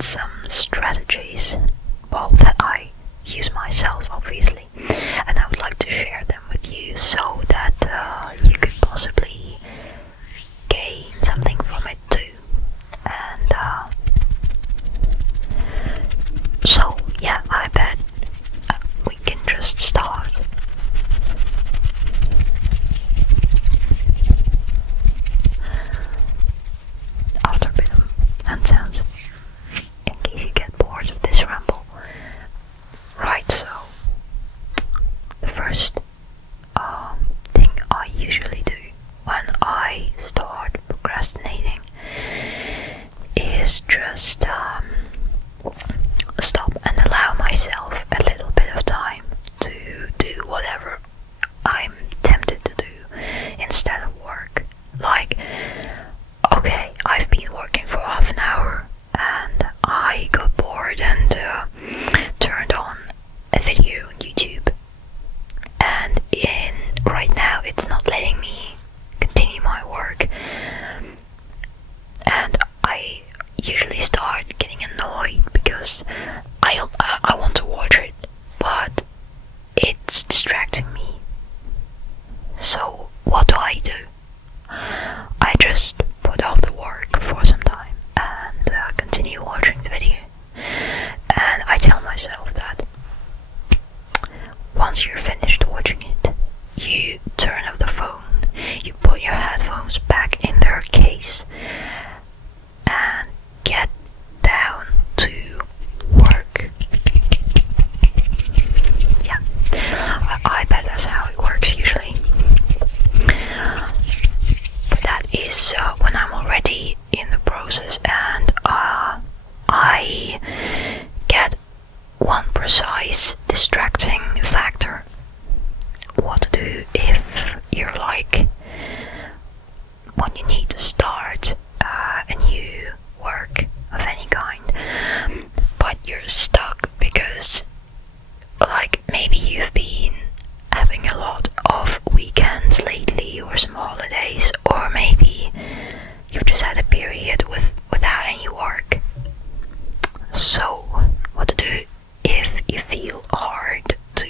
some strategies, well, that I use myself, obviously, and I would like to share them with you so that you could possibly gain something from it too. And so yeah, I bet we can just start. After a bit of hand sounds, in case you get bored of this ramble. Right, so the first thing I usually do when I start procrastinating is just stop and allow myself a little bit of time to do whatever I'm tempted to do instead of work. Like, okay, I've been working for half an hour and I got bored and turned on a video on YouTube, and right now it's not letting me continue my work, and I usually start getting annoyed because I want to watch it, but it's distracting me. So what do? I just put off the work for some time and continue watching the video. And I tell myself that once you're finished watching it, you turn off the phone, you put your headphones back in their case, and get down to work. Yeah, I bet that's how it works usually. But that is when I'm already in the process and I get one precise distracting factor. What to do if you're like, when you need to start a new work of any kind, but you're stuck because, like, maybe you've been having a lot of weekends lately or some holidays, or maybe you've just had a period without any work. So what to do if you feel hard to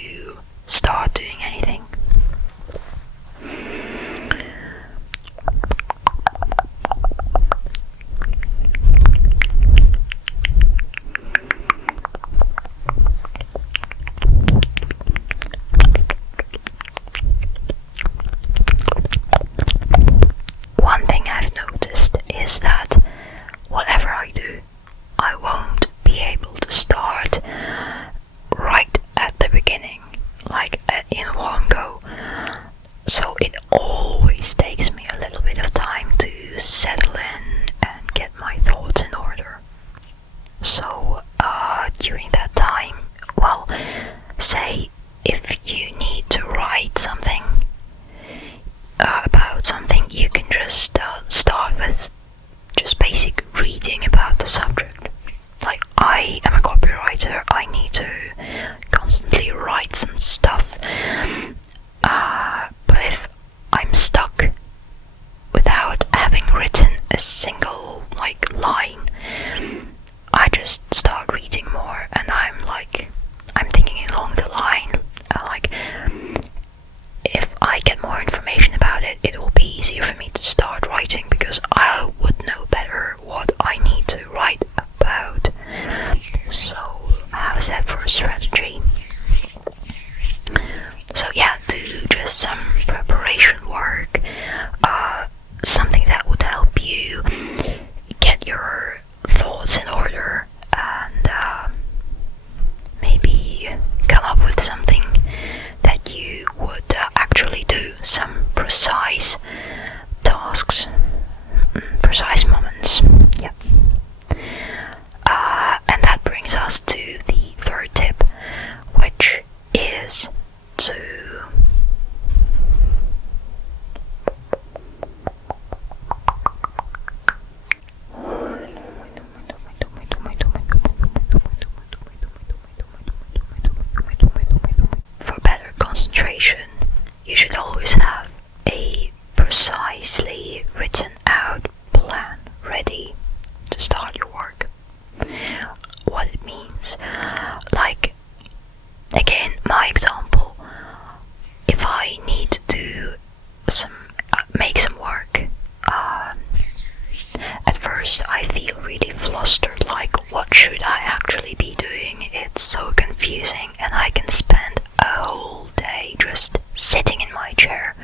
should I actually be doing? It's so confusing, and I can spend a whole day just sitting in my chair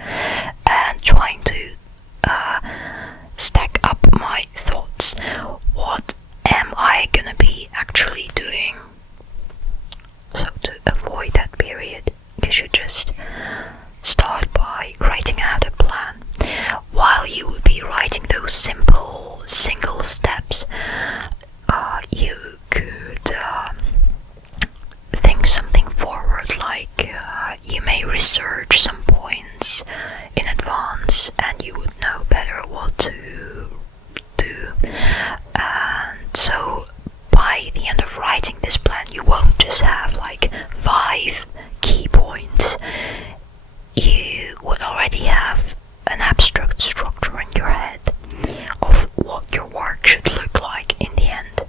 and trying to stack up my thoughts. What am I gonna be actually doing? So to avoid that period, you should just start by writing out a plan. While you would be writing those simple single steps, you could think something forward, like you may research some points in advance and you would know better what to do. And so by the end of writing this plan, you won't just have like 5 key points. You would already have an abstract structure in your head of what your work should look like in the end.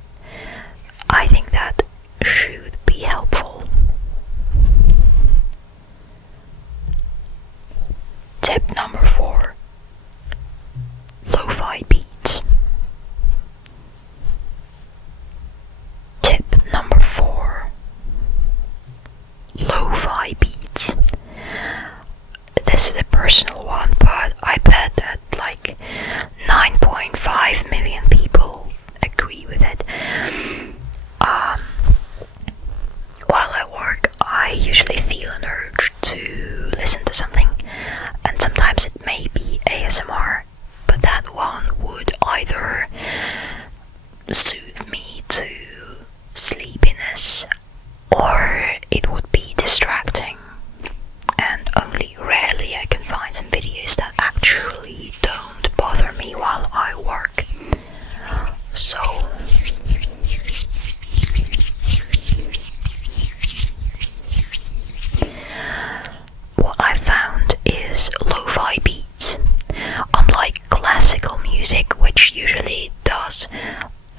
I think that should be helpful. Tip number 4. Lo-fi beats. Tip number 4. Lo-fi beats. This is a personal one, but I bet that like 9.5 million people agree with it. While I work, I usually feel an urge to listen to something, and sometimes it may be ASMR, but that one would either soothe me to sleepiness or it would be distracting, and only rarely I can find some videos that actually don't bother me while I work. So what I found is lo-fi beats. Unlike classical music, which usually does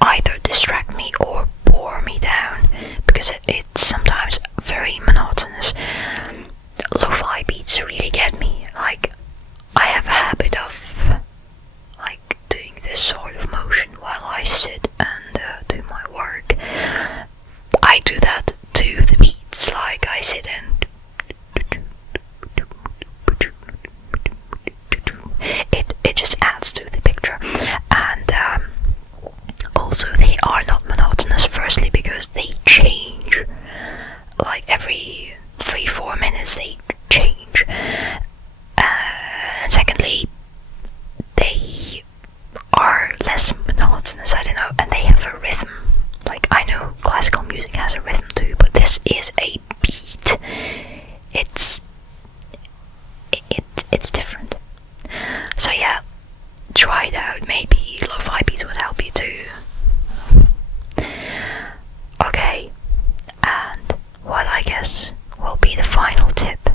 either distract me or bore me down because it's sometimes very monotonous, lo-fi beats really get me. Like, I have a habit of like doing this sort of motion while I sit and do my work. I do that to the beats, like I sit and it just adds to the picture. And also they are not monotonous, firstly because they change like every 3-4 minutes, they change, and secondly they are less monotonous, I don't know, and they have a rhythm. Like, I know classical music has a rhythm too, but this is a beat. It's different. So yeah, try it out. Maybe lo-fi beats would help you too. Okay, and what I guess will be the final tip.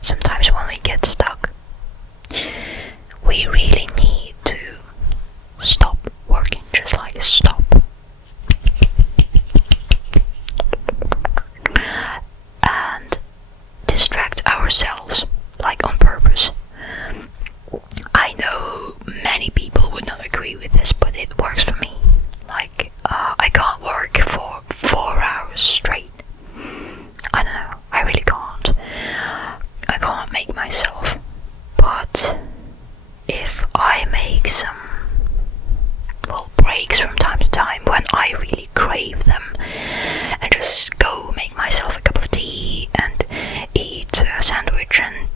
Sometimes when we get stuck, we really need to stop working, just like stop. And distract ourselves, like on purpose. I know many people would not agree with this, but it works for me. Like, I can't work for 4 hours straight. I don't know, I really can't. I can't make myself. But if I make some, breaks from time to time when I really crave them, and just go make myself a cup of tea and eat a sandwich and